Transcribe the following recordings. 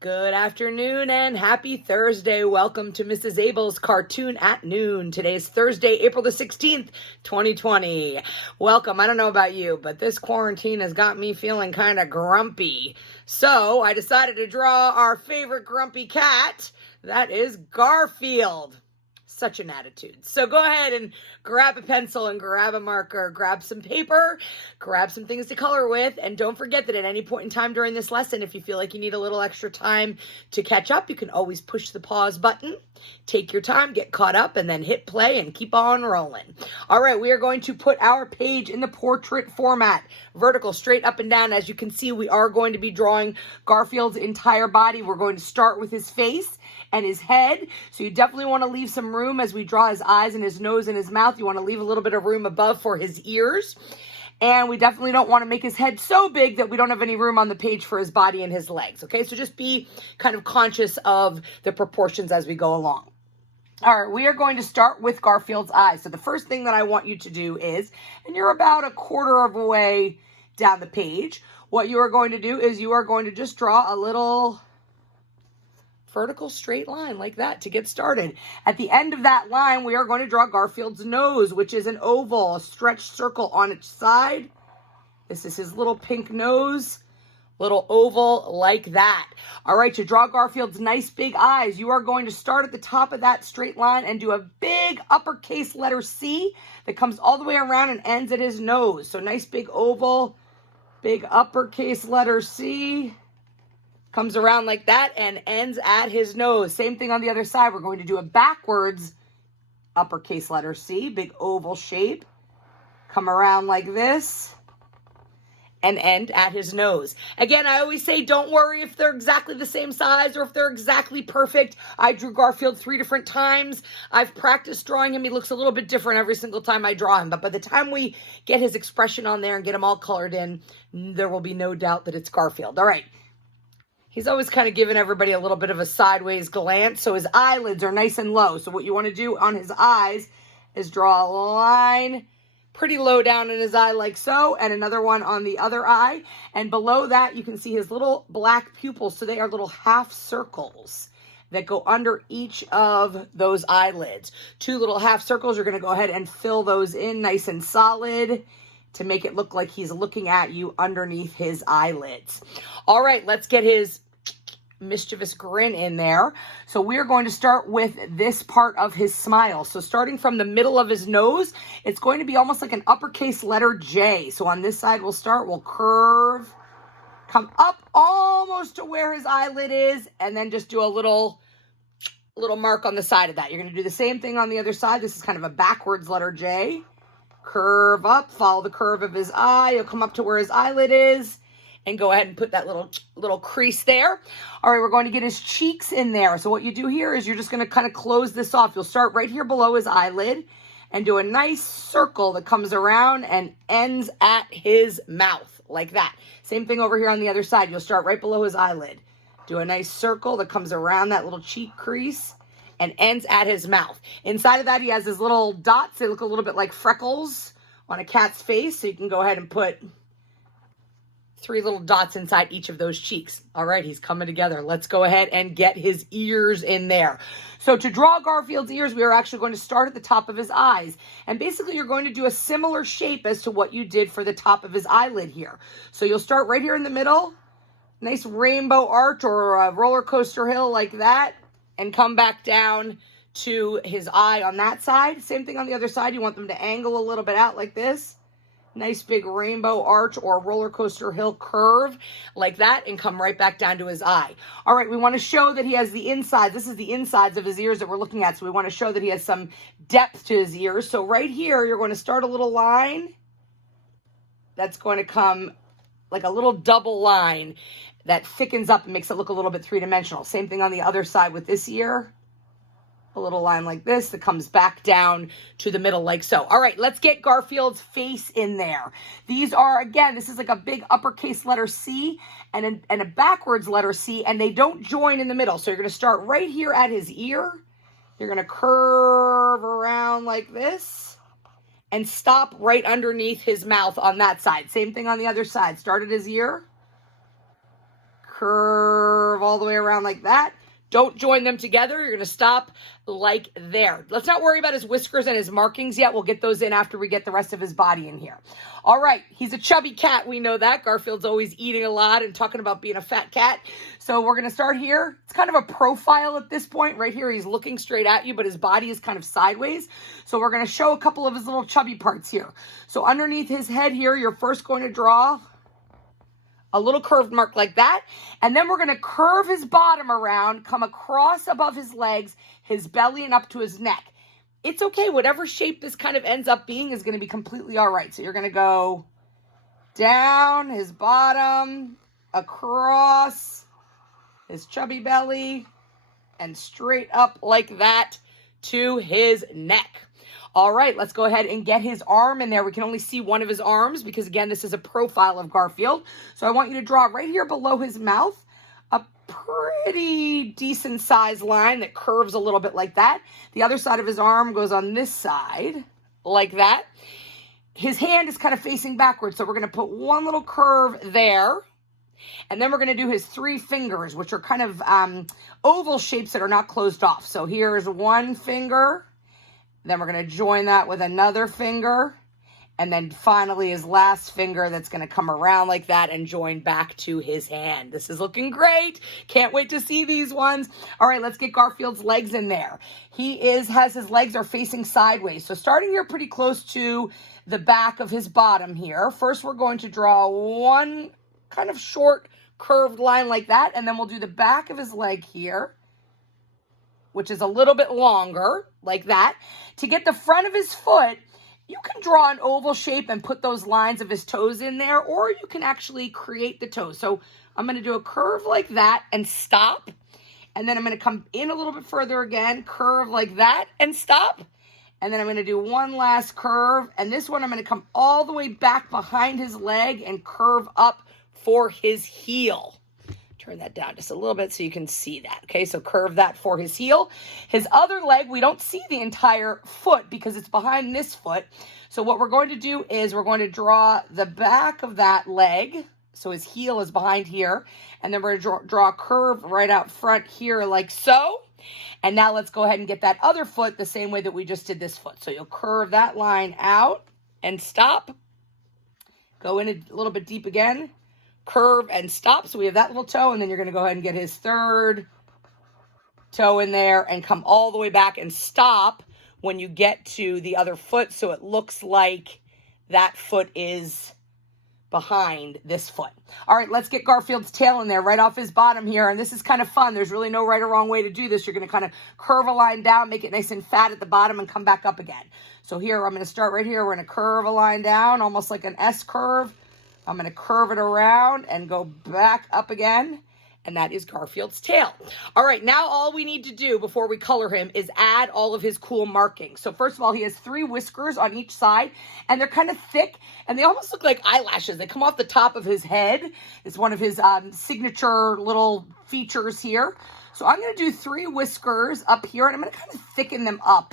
Good afternoon and happy Thursday. Welcome to Mrs. Abell's Cartoon at Noon. Today is Thursday, April the 16th, 2020. Welcome. I don't know about you, but this quarantine has got me feeling kind of grumpy. So I decided to draw our favorite grumpy cat. That is Garfield. Such an attitude. So go ahead and grab a pencil and grab a marker, grab some paper, grab some things to color with, and don't forget that at any point in time during this lesson, if you feel like you need a little extra time to catch up, you can always push the pause button, take your time, get caught up, and then hit play and keep on rolling. All right, we are going to put our page in the portrait format, vertical, straight up and down. As you can see, we are going to be drawing Garfield's entire body. We're going to start with his face and his head. So you definitely want to leave some room as we draw his eyes and his nose and his mouth. You want to leave a little bit of room above for his ears. And we definitely don't want to make his head so big that we don't have any room on the page for his body and his legs. Okay, so just be kind of conscious of the proportions as we go along. All right, we are going to start with Garfield's eyes. So the first thing that I want you to do is, and you're about a quarter of a way down the page, what you are going to do is you are going to just draw a little vertical straight line like that to get started. At the end of that line, we are going to draw Garfield's nose, which is an oval, a stretched circle on each side. This is his little pink nose, little oval like that. All right, to draw Garfield's nice big eyes, you are going to start at the top of that straight line and do a big uppercase letter C that comes all the way around and ends at his nose. So nice big oval, big uppercase letter C. Comes around like that and ends at his nose. Same thing on the other side. We're going to do a backwards uppercase letter C, big oval shape. Come around like this and end at his nose. Again, I always say don't worry if they're exactly the same size or if they're exactly perfect. I drew Garfield 3 different times. I've practiced drawing him. He looks a little bit different every single time I draw him. But by the time we get his expression on there and get him all colored in, there will be no doubt that it's Garfield. All right. He's always kind of giving everybody a little bit of a sideways glance, so his eyelids are nice and low. So what you want to do on his eyes is draw a line pretty low down in his eye like so, and another one on the other eye. And below that, you can see his little black pupils. So they are little half circles that go under each of those eyelids. 2 little half circles, you're going to go ahead and fill those in nice and solid to make it look like he's looking at you underneath his eyelids. All right, let's get his mischievous grin in there. So we're going to start with this part of his smile. So starting from the middle of his nose, it's going to be almost like an uppercase letter J. So on this side, we'll curve, come up almost to where his eyelid is, and then just do a little mark on the side of that. You're going to do the same thing on the other side. This is kind of a backwards letter J. Curve up, follow the curve of his eye. You'll come up to where his eyelid is and go ahead and put that little crease there. All right, we're going to get his cheeks in there. So what you do here is you're just going to kind of close this off. You'll start right here below his eyelid and do a nice circle that comes around and ends at his mouth like that. Same thing over here on the other side. You'll start right below his eyelid. Do a nice circle that comes around that little cheek crease and ends at his mouth. Inside of that, he has his little dots. They look a little bit like freckles on a cat's face. So you can go ahead and put 3 little dots inside each of those cheeks. All right, he's coming together. Let's go ahead and get his ears in there. So to draw Garfield's ears, we are actually going to start at the top of his eyes. And basically, you're going to do a similar shape as to what you did for the top of his eyelid here. So you'll start right here in the middle. Nice rainbow arch or a roller coaster hill like that. And come back down to his eye on that side. Same thing on the other side. You want them to angle a little bit out like this. Nice big rainbow arch or roller coaster hill curve like that and come right back down to his eye. All right, we want to show that he has the inside. This is the insides of his ears that we're looking at. So we want to show that he has some depth to his ears. So right here, you're going to start a little line that's going to come like a little double line that thickens up and makes it look a little bit 3-dimensional. Same thing on the other side with this ear. A little line like this that comes back down to the middle like so. All right, let's get Garfield's face in there. These are, again, this is like a big uppercase letter C and a backwards letter C, and they don't join in the middle. So you're going to start right here at his ear. You're going to curve around like this and stop right underneath his mouth on that side. Same thing on the other side. Start at his ear. Curve all all the way around like that. Don't join them together. You're going to stop like there. Let's not worry about his whiskers and his markings yet. We'll get those in after we get the rest of his body in here. All right, he's a chubby cat. We know that. Garfield's always eating a lot and talking about being a fat cat. So we're going to start here. It's kind of a profile at this point. Right here, he's looking straight at you, but his body is kind of sideways. So we're going to show a couple of his little chubby parts here. So underneath his head here, you're first going to draw a little curved mark like that. And then we're going to curve his bottom around, come across above his legs, his belly, and up to his neck. It's okay. Whatever shape this kind of ends up being is going to be completely all right. So you're going to go down his bottom, across his chubby belly, and straight up like that to his neck. All right, let's go ahead and get his arm in there. We can only see one of his arms because, again, this is a profile of Garfield. So I want you to draw right here below his mouth a pretty decent sized line that curves a little bit like that. The other side of his arm goes on this side like that. His hand is kind of facing backwards, so we're going to put one little curve there. And then we're going to do his 3 fingers, which are kind of oval shapes that are not closed off. So here's one finger. Then we're going to join that with another finger. And then finally his last finger that's going to come around like that and join back to his hand. This is looking great. Can't wait to see these ones. All right, let's get Garfield's legs in there. Has his legs are facing sideways. So starting here pretty close to the back of his bottom here. First, we're going to draw one kind of short curved line like that. And then we'll do the back of his leg here, which is a little bit longer, like that. To get the front of his foot, you can draw an oval shape and put those lines of his toes in there, or you can actually create the toes. So I'm going to do a curve like that and stop. And then I'm going to come in a little bit further again, curve like that and stop. And then I'm going to do one last curve. And this one I'm going to come all the way back behind his leg and curve up for his heel. Turn that down just a little bit so you can see that. Okay, so curve that for his heel. His other leg, we don't see the entire foot because it's behind this foot. So what we're going to do is we're going to draw the back of that leg. So his heel is behind here. And then we're going to draw a curve right out front here like so. And now let's go ahead and get that other foot the same way that we just did this foot. So you'll curve that line out and stop. Go in a little bit deep again. Curve and stop. So we have that little toe, and then you're going to go ahead and get his third toe in there and come all the way back and stop when you get to the other foot. So it looks like that foot is behind this foot. All right, let's get Garfield's tail in there right off his bottom here. And this is kind of fun. There's really no right or wrong way to do this. You're going to kind of curve a line down, make it nice and fat at the bottom, and come back up again. So here, I'm going to start right here. We're going to curve a line down, almost like an S curve. I'm going to curve it around and go back up again. And that is Garfield's tail. All right, now all we need to do before we color him is add all of his cool markings. So first of all, he has 3 whiskers on each side, and they're kind of thick, and they almost look like eyelashes. They come off the top of his head. It's one of his signature little features here. So I'm going to do 3 whiskers up here, and I'm going to kind of thicken them up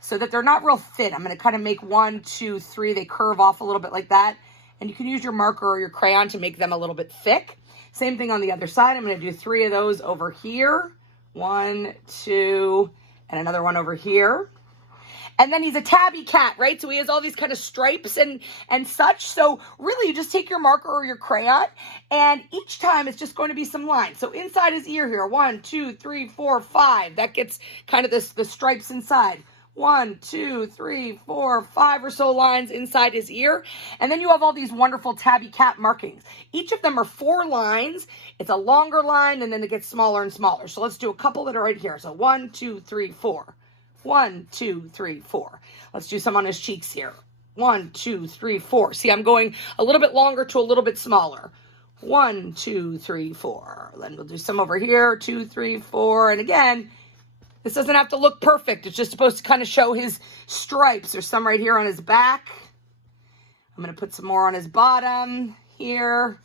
so that they're not real thin. I'm going to kind of make 1, 2, 3. They curve off a little bit like that. And you can use your marker or your crayon to make them a little bit thick. Same thing on the other side. I'm going to do 3 of those over here. 1, 2, and another one over here. And then he's a tabby cat, right? So he has all these kind of stripes and such. So really, you just take your marker or your crayon, and each time it's just going to be some lines. So inside his ear here, 1, 2, 3, 4, 5. That gets kind of the stripes inside. 1, 2, 3, 4, 5 or so lines inside his ear. And then you have all these wonderful tabby cat markings. Each of them are 4 lines. It's a longer line, and then it gets smaller and smaller. So let's do a couple that are right here. So 1, 2, 3, 4. 1, 2, 3, 4. Let's do some on his cheeks here. 1, 2, 3, 4. See, I'm going a little bit longer to a little bit smaller. 1, 2, 3, 4. Then we'll do some over here. 2, 3, 4. And again, this doesn't have to look perfect. It's just supposed to kind of show his stripes. There's some right here on his back. I'm going to put some more on his bottom here.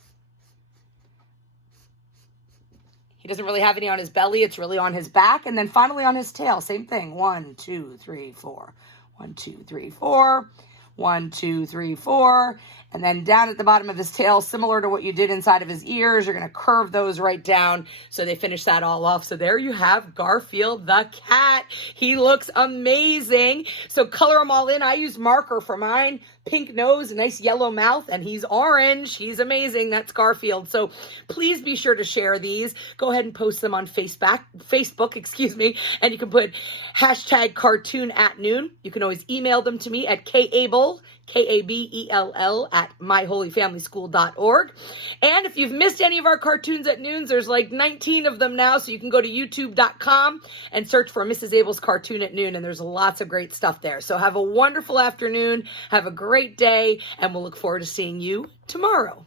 He doesn't really have any on his belly. It's really on his back. And then finally on his tail, same thing. 1, 2, 3, 4. 1, 2, 3, 4. 1, 2, 3, 4. And then down at the bottom of his tail, similar to what you did inside of his ears, you're going to curve those right down so they finish that all off. So there you have Garfield the cat. He looks amazing. So color them all in. I used marker for mine. Pink nose, nice yellow mouth, and he's orange. He's amazing. That's Garfield. So please be sure to share these. Go ahead and post them on Facebook, and you can put hashtag cartoon at noon. You can always email them to me at kabell, Kabell at myholyfamilyschool.org. And if you've missed any of our cartoons at noons, there's like 19 of them now, so you can go to youtube.com and search for Mrs. Abell's Cartoon at Noon, and there's lots of great stuff there. So have a wonderful afternoon, have a great day, and we'll look forward to seeing you tomorrow.